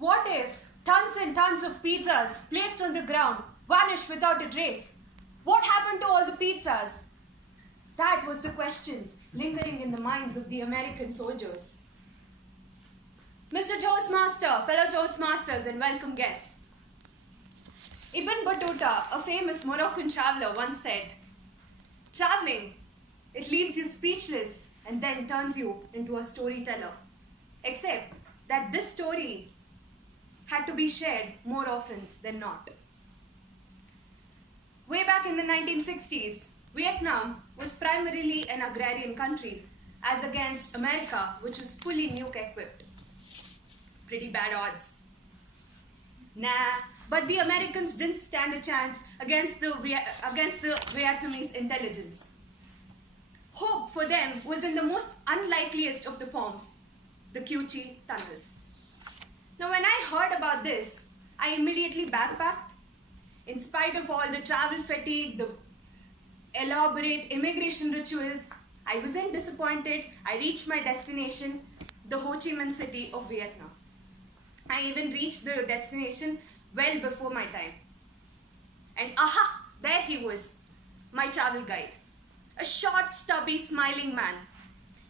What if tons and tons of pizzas placed on the ground vanished without a trace? What happened to all the pizzas? That was the question lingering in the minds of the American soldiers. Mr. Toastmaster, fellow Toastmasters, and welcome guests. Ibn Battuta, a famous Moroccan traveler, once said, "Traveling, it leaves you speechless and then turns you into a storyteller. Except that this story had to be shared more often than not." Way back in the 1960s, Vietnam was primarily an agrarian country, as against America, which was fully nuke-equipped. Pretty bad odds. Nah, but the Americans didn't stand a chance against the Vietnamese intelligence. Hope for them was in the most unlikeliest of the forms, the Quichi tunnels. Now, when I heard about this, I immediately backpacked. In spite of all the travel fatigue, the elaborate immigration rituals, I wasn't disappointed. I reached my destination, the Ho Chi Minh City of Vietnam. I even reached the destination well before my time. And aha, there he was, my travel guide. A short, stubby, smiling man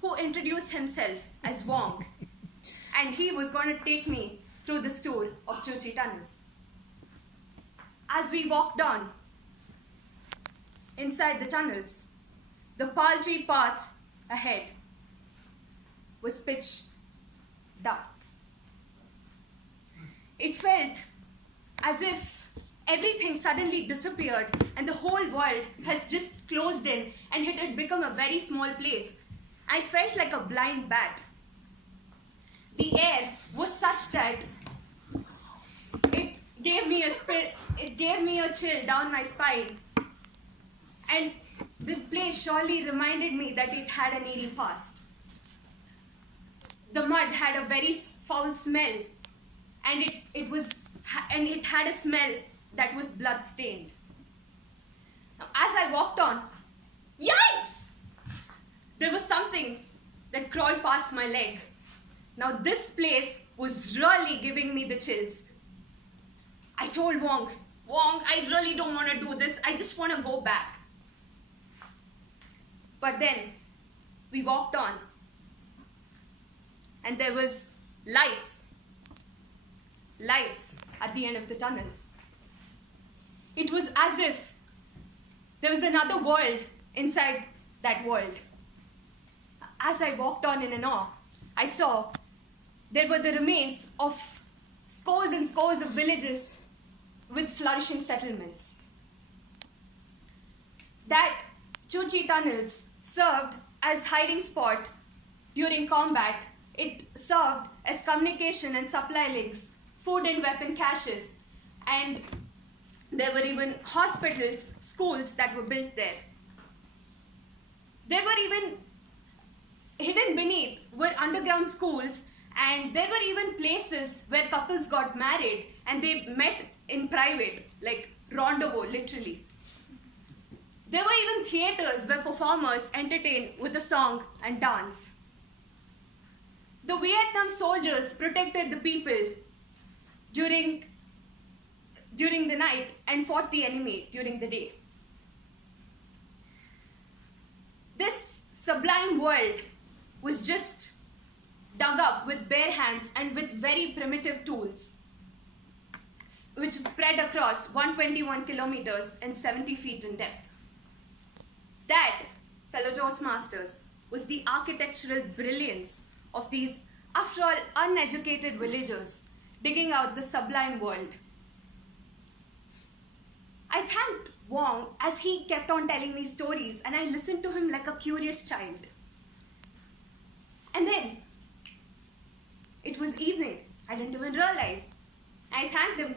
who introduced himself as Wong. And he was going to take me through this tour of Quichi tunnels. As we walked on inside the tunnels, the paltry path ahead was pitch dark. It felt as if everything suddenly disappeared and the whole world has just closed in and it had become a very small place. I felt like a blind bat. The air was such that it gave me a chill down my spine. And the place surely reminded me that it had an eerie past. The mud had a very foul smell, and it had a smell that was blood-stained. Now, as I walked on, yikes! There was something that crawled past my leg. Now, this place was really giving me the chills. I told Wong, I really don't want to do this. I just want to go back. But then we walked on, and there was lights at the end of the tunnel. It was as if there was another world inside that world. As I walked on in awe, I saw there were the remains of scores and scores of villages with flourishing settlements. That Quichi tunnels served as hiding spot during combat. It served as communication and supply links, food and weapon caches, and there were even hospitals, schools that were built there. There were even hidden beneath were underground schools, and there were even places where couples got married and they met in private, like rendezvous, literally. There were even theaters where performers entertained with a song and dance. The Vietnam soldiers protected the people during the night and fought the enemy during the day. This sublime world was just dug up with bare hands and with very primitive tools, which spread across 121 kilometers and 70 feet in depth. That, fellow Toastmasters, was the architectural brilliance of these, after all, uneducated villagers digging out the sublime world. I thanked Wong as he kept on telling me stories, and I listened to him like a curious child. And then, it was evening. I didn't even realize. I thanked him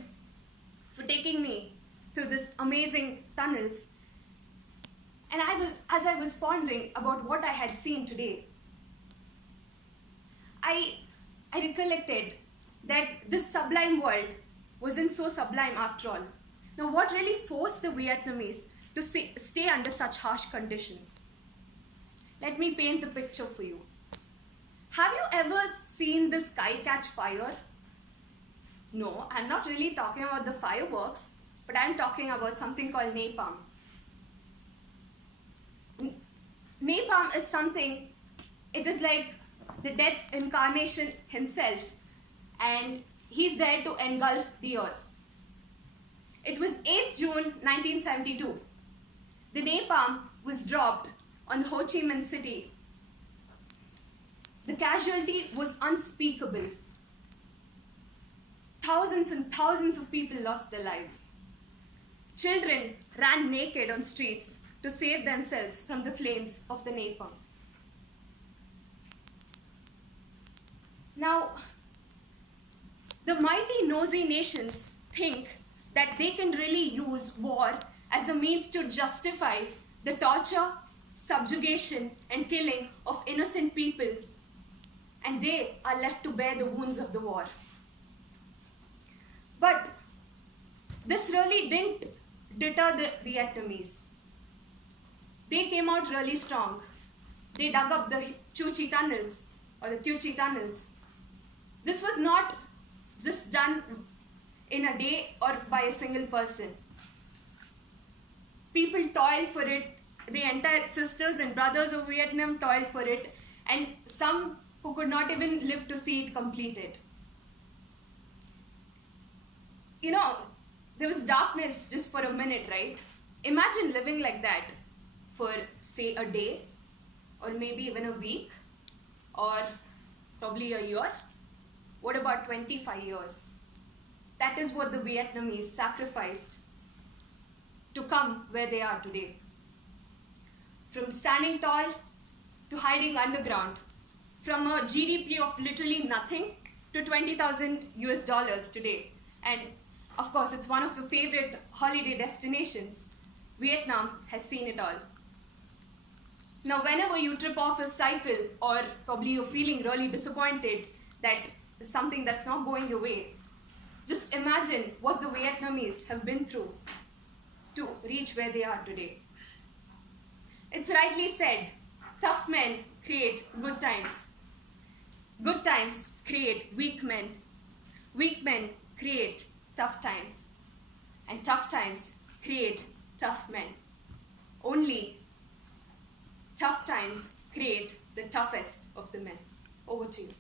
for taking me through this amazing tunnels. And as I was pondering about what I had seen today, I recollected that this sublime world wasn't so sublime after all. Now, what really forced the Vietnamese to stay under such harsh conditions? Let me paint the picture for you. Have you ever seen the sky catch fire? No, I'm not really talking about the fireworks, but I'm talking about something called napalm. Napalm is something, it is like the death incarnation himself, and he's there to engulf the earth. It was 8th June 1972. The napalm was dropped on Ho Chi Minh City. The casualty was unspeakable. Thousands and thousands of people lost their lives. Children ran naked on streets to save themselves from the flames of the napalm. Now, the mighty nosy nations think that they can really use war as a means to justify the torture, subjugation, and killing of innocent people, and they are left to bear the wounds of the war. But this really didn't deter the Vietnamese. They came out really strong. They dug up the Quichi tunnels, or the Quichi tunnels. This was not just done in a day or by a single person. People toiled for it. The entire sisters and brothers of Vietnam toiled for it, and some who could not even live to see it completed. You know, there was darkness just for a minute, right? Imagine living like that for, say, a day, or maybe even a week, or probably a year. What about 25 years? That is what the Vietnamese sacrificed to come where they are today. From standing tall to hiding underground, from a GDP of literally nothing to 20,000 US dollars today. And of course, it's one of the favorite holiday destinations. Vietnam has seen it all. Now, whenever you trip off a cycle, or probably you're feeling really disappointed that something that's not going your way, just imagine what the Vietnamese have been through to reach where they are today. It's rightly said, tough men create good times. Good times create weak men. Weak men create tough times. And tough times create tough men. Only tough times create the toughest of the men. Over to you.